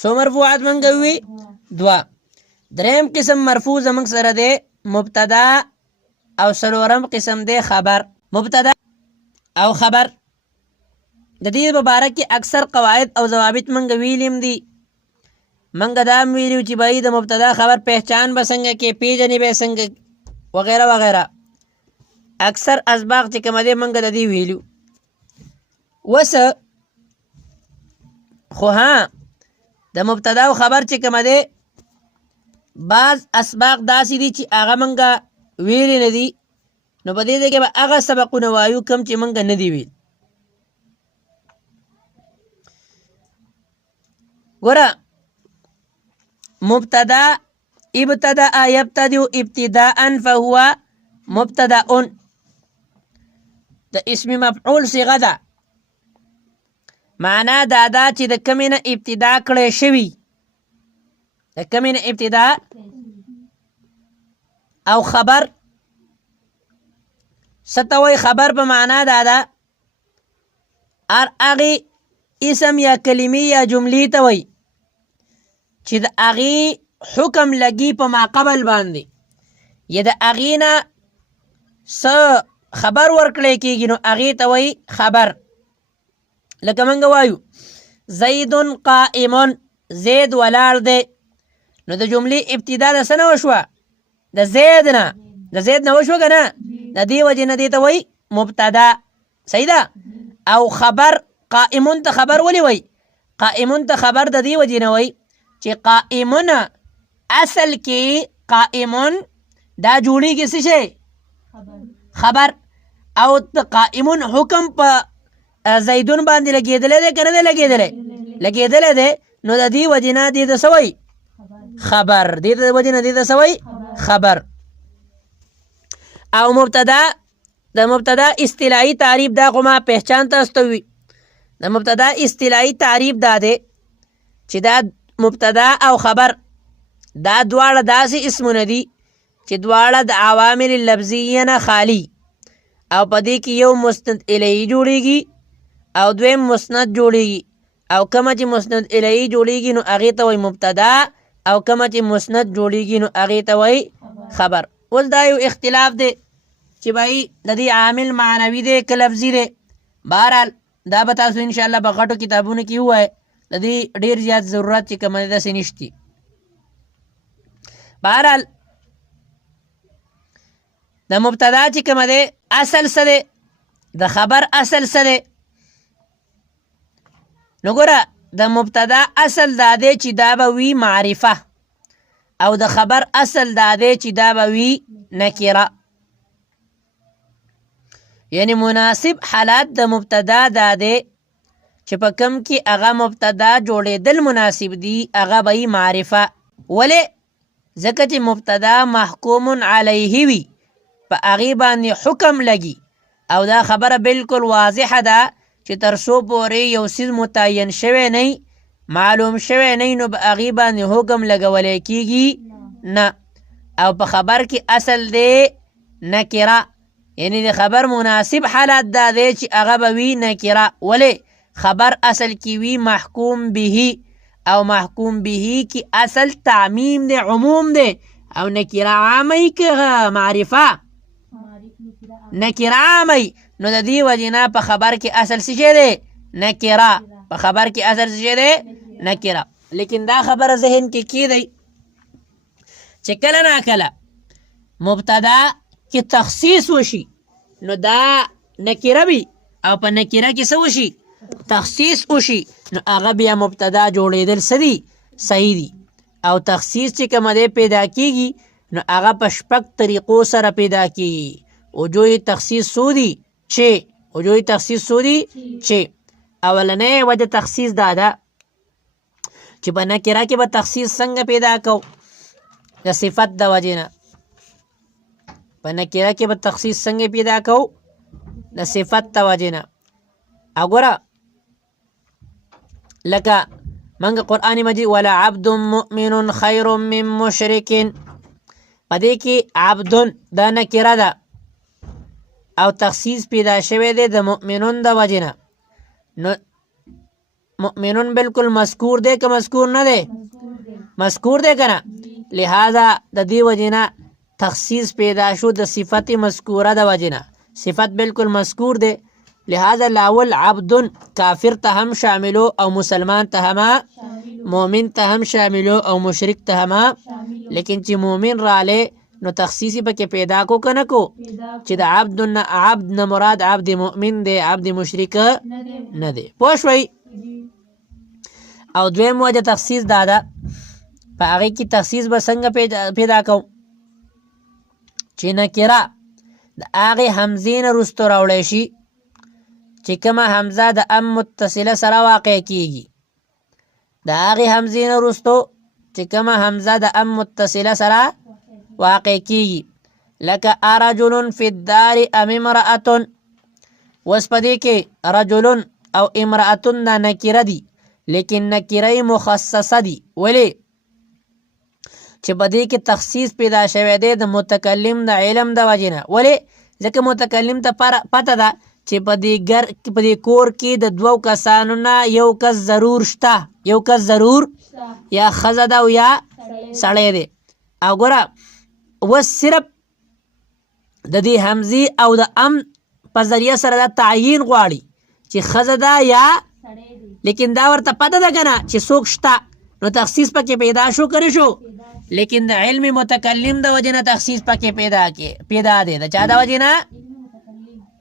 سو مرفوعات منګه وی دوا. دریم قسم مرفوع زمنګ سره دی مبتدا او سلورم قسم دی خبر. مبتدا او خبر د دې مبارک کې اکثر قواعد او ضوابط منګه ویلیم دي. منګه دا ویلو چې بای د مبتدا خبر پہچان به څنګه کې پیژنې به څنګه وغیرہ وغیرہ. اکثر اسباق چې کوم دي منګه د دې ویلو. وس خو ها د مبتدا او خبر چې کوم دي بعض اسباق داسې دي چې هغه منګه ویل نه دي، نو په دې کې به هغه سبقونه وایو کم چې منګه نه دی ویل. ګوره مبتدا ابتدأ يبتدئ ابتداء فهو مبتدأ د اسم مفعول صيغه ده. معنا دا ده چې د کمې نه ابتدا کړی شوي، د کمې نه ابتدا. او خبر ستوي خبر په معنا دا ده ار هغې اسم یا کلمې یا جملې ته وایي چې د هغې حکم لګي په ماقبل باندې، یا د هغې نه څه خبر ورکړی کېږي نو هغې ته وایي خبر. لکه موږ وایو زید قائم، زید ولاړ دی، نو د جملې ابتدا د څه نه وشوه؟ د زید نه، د زید نه وشوه که نه؟ د دې وجې نه دې ته وایي مبتدا. صحیح ده. او خبر قائمون ته خبر ولې وایي؟ قائمون ته خبر د دې وجې نه وایي چې قائمون اصل کې قائمون دا جوړیږي څه شی؟ خبر. او قائمون حکم په زیدون باندې لګېدلی دی که نه دی لګېدلی؟ لګېدلی دی. نو د دې وجې نه دې ته څه وایي؟ خبر. دې د وجې نه دې ته څه وایي؟ خبر. او مبتدا د مبتدا اصطلاحي تعریف دا خو ما پہچان تاسو ته وي. د مبتدا اصطلاحي تعریف دا دی چې دا مبتدا او خبر دا دواړه داسې اسمونه دي چې دواړه د عوامل لفظیه نه خالی، او په دې کې یو مسند الیه جوړیږي او دویم مسند جوړیږي. او کومه چې مسند الیه جوړیږي نو هغې ته وایي مبتدا، او کومه چې مسند جوړیږي نو هغې ته وایي خبر. اوس دا یو اختلاف دی چې بھائی د دې عامل معنوي دی که لفظي دی. بهرحال دا به تاسو انشاءالله په غټو کتابونو کې ووایئ، د دې ډېر زیات ضرورت چې کومه دی داسې نشتی. بهرحال د مبتدا چې کومه دی اصل څه دی؟ د خبر اصل څه دی؟ نو ګوره د مبتدا اصل دا دی چې دا به وي معرفه، او د خبر اصل دا دی چې دا به وي نکره. یعنی مناسب حالات د مبتدا دا دی چې په کم کې هغه مبتدا جوړېدل مناسب دي هغه به وي معرفه. ولې؟ ځکه چې مبتدا محکوم علیه وي، په هغې باندې حکم لګي، او دا خبره بالکل واضحه ده چې تر څو پورې یو څیز متعین شوی نه معلوم شوی نه نو په هغې باندې حکم لګولی کېږي نه. او په خبر کې اصل دی نکره، یعنی د خبر مناسب حالت دا دی چې هغه به وي نکره. ولې؟ خبر اصل کې وي محکوم به، او محکوم به کې اصل تعمیم دی، عموم دی، او نکره عامی که معرفه نکره عامی. نو د دې وجې نه په خبر کې اصل څه شی دی؟ نکره. په خبر کې اصل څه شی دی؟ نکره. لیکن دا خبره ذهن کې کیدی چې کله ناکله مبتدا کې تخصیص وشي نو دا نکره وي، او په نکره کې څه وشي؟ تخصیص وشي، نو هغه بیا مبتدا جوړېدل څه دي؟ صحیح دي. او تخصیص چې کومه دی پیدا کېږي نو هغه په شپږ طریقو سره پیدا کېږي. وجوه تخصیص څو دي؟ چې وجوه تخصیص څو دي؟ چې اولنۍ وجه تخصیص دا ده چې په نکره کې به تخصیص څنګه پیدا کوو؟ د صفت د وجې نه. په نکره کې به تخصیص څنګه پیدا کوو؟ د صفت د وجې نه. او ګوره لکه منګه قرآن مجید ولا عبد مؤمن خیر من مشرک، په دې کې عبدن دا نکره ده او تخصیص پیدا شوی دی د مؤمنون د وجې نه. نو مؤمنون بالکل مذکور دی که مذکور نه دی؟ مذکور دی که نه؟ لہذا د دې وجې نه تخصیص پیدا شو د صفت مذکوره د وجې نه. صفت بالکل مذکور دی، لہذا لاول عبد کافر ته هم شاملو او مسلمان ته هم، مؤمن ته هم شاملو او مشرک ته هم. لیکن چې مؤمن رالی نو تخصیصی پکې پیدا کو که نه کو چې د عبد نه مراد عبد مؤمن دی، عبد مشرک نه دی. پوه شوئ؟ او دویم وجه تخصیص دا ده، په هغې کې تخصیص به څنګه پیدا کوو چې نکره د هغې حمزې نه وروستو راوړی شي چې کومه حمزه د ام متصله سره واقع کیږي. د هغې حمزې نه وروستو چې کومه حمزه د ام متصله سره واقع کیږي، لکه ارجل فی الدار ام امرأة. اوس په دې کې رجل او امرأة دا نکره دي، لیکن نکره مخصصه دي. ولې؟ چې په دې کې تخصیص پیدا شوی دی د متکلم د علم د وجې نه. ولې؟ ځکه متکلم ته پته ده چې په دې کور کې د دوو کسانو نه یو کس ضرور شته، یو کس ضرور یا ښځه ده او یا سړی دی. او ګوره اوس صرف د دې حمزې او د ام په ذریعه سره دا تعیین غواړي چې ښځه ده یا، لیکن دا ورته پته ده که نه چې څوک شته، نو تخصیص پکې پیدا شو که نه شو؟ لیکن د علم متکلم د وجې نه تخصیص پکې پیدا دی. د چا د وجې نه؟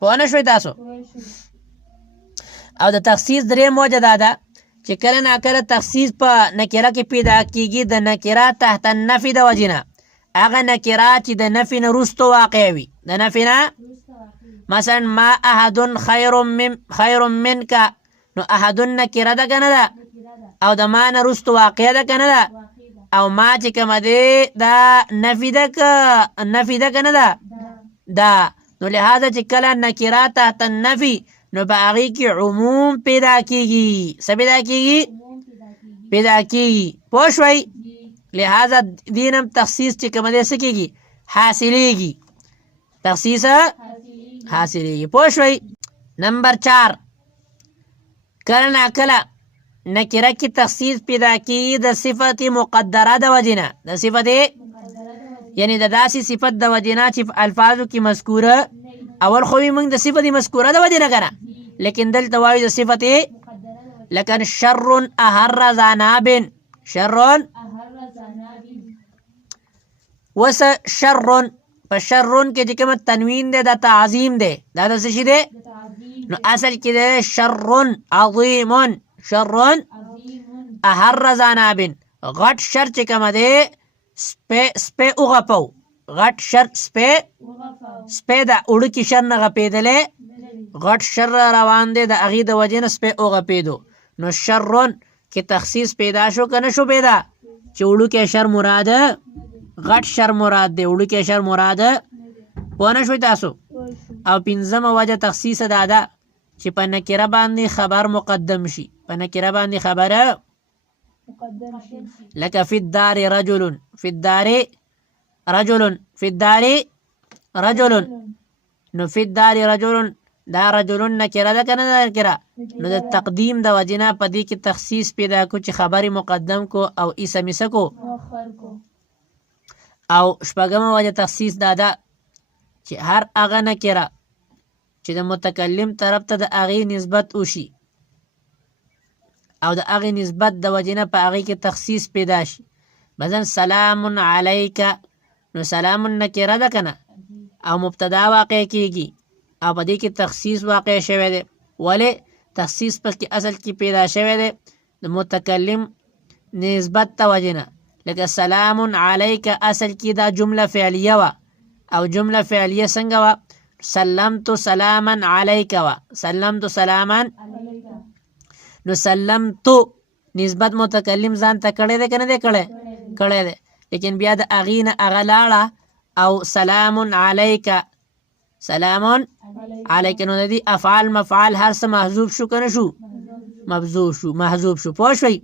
پوه نه شوئ تاسو؟ او د تخصیص درېیم وجه دا ده چې کله ناکله تخصیص په نکره کې پیدا کیږي د نکره تحت النفي د وجې نه. هغه نکره چې د نفي نه وروستو واقع وي، د نفي نه، مثلا ما احد خیر منک، نو احد نکره ده که نه ده؟ او د ما نه وروستو واقع ده که نه ده؟ او ما چې کومه دی دا نفي ده که نه ده؟ ده. نو لہذا چې کله نکره تحت النفي نو په هغې کې عموم پیدا کیږي. څه پیدا کیږي؟ پیدا کیږي. پوه شوئ؟ لہذا دینم تخصیص چې کومه دی څه کیږي؟ حاصلیږي. تخصیص حاصلیږي. پوه شوئ؟ نمبر 4، کله ناکله نکره کې تخصیص پیدا کیږي د صفت مقدره د وجې نه. د صفت یعنی د داسې صفت د وجې نه چې په الفاظو کې مذکوره، اول خو موږ د صفت مذکوره د وجې نه که نه، لیکن دلته وایو د صفت، لکه شر احر ذناب، شر وس شر، په شرون کې چې کومه تنوین دی دا تعظیم دی، دا د څه شي دی؟ نو اصل کې دی شر عظیم، شر احر ذناب، غټ شر چې کومه دی سپی وغپو، غټ شر سپی د اوړه کې شر نه غپېدلی، غټ شر روان دی د هغې د وجې نه سپی وغپېدو. نو شرون کې تخصیص پیدا شو که نه شو پیدا؟ چې اوړو کې شر مراد، غټ شر مراد دی، اوړو کې شر مراد. پوه نه شوئ تاسو؟ او پنځمه وجه تخصیص دا ده چې په نکره باندې خبر مقدم شي. په نکره باندې خبره لکه فی الدار رجل، فی الدار رجل، فی الدار رجل، نو فی الدار رجل دا رجل نکره ده که نه ده نکره؟ نو د تقدیم د وجې نه په دې کې تخصیص پیدا کو چې خبرې مقدم کو او اسم څه کو. او شپږمه وجه تخصیص دا ده چې هر هغه نکره چې د متکلم طرف ته د هغې نسبت وشي او د هغې نسبت د وجې نه په هغې کې تخصیص پیدا شي. مثلا سلام علیک، نو سلام نکره ده که نه او مبتدا واقع کیږي او په دې کې تخصیص واقع شوی دی. ولې؟ تخصیص پکې اصل کې پیدا شوی دی د متکلم نسبت د وجې نه. لکه سلام علیک اصل کې دا جمله فعلیه وه، او جمله فعلیه څنګه وه؟ سلمت سلاما علیک وه، سلمت سلاما. نو سلمتو نسبت متکلم ځان ته کړی دی که نه دی کړی دی، لیکن بیا د هغې نه هغه لاړه او سلام علیک، سلام علیک، نو د دې افعال مفعال هر څه محذوب شو که نه شو؟ محذوب شو. پوه شوئ؟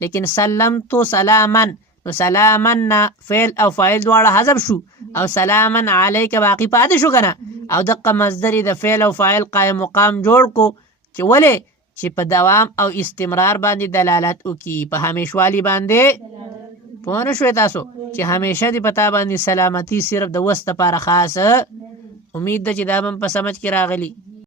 لیکن سلمتو سلاما، نو سلاما نه فعل او فاعل دواړه حذف شو او سلاما علیک باقي پاتې شو که نه؟ او دقه مصدر د فعل او فاعل قایم مقام جوړ کو چې ولې؟ چې په دوام او استمرار باندې دلالت وکي، په همیشوالي باندې. پوه نه شوې تاسو چې همیشه دې په تا باندې سلامتي صرف د وس دپاره خاص. امید ده چې دا به په سمجھ کې راغلی.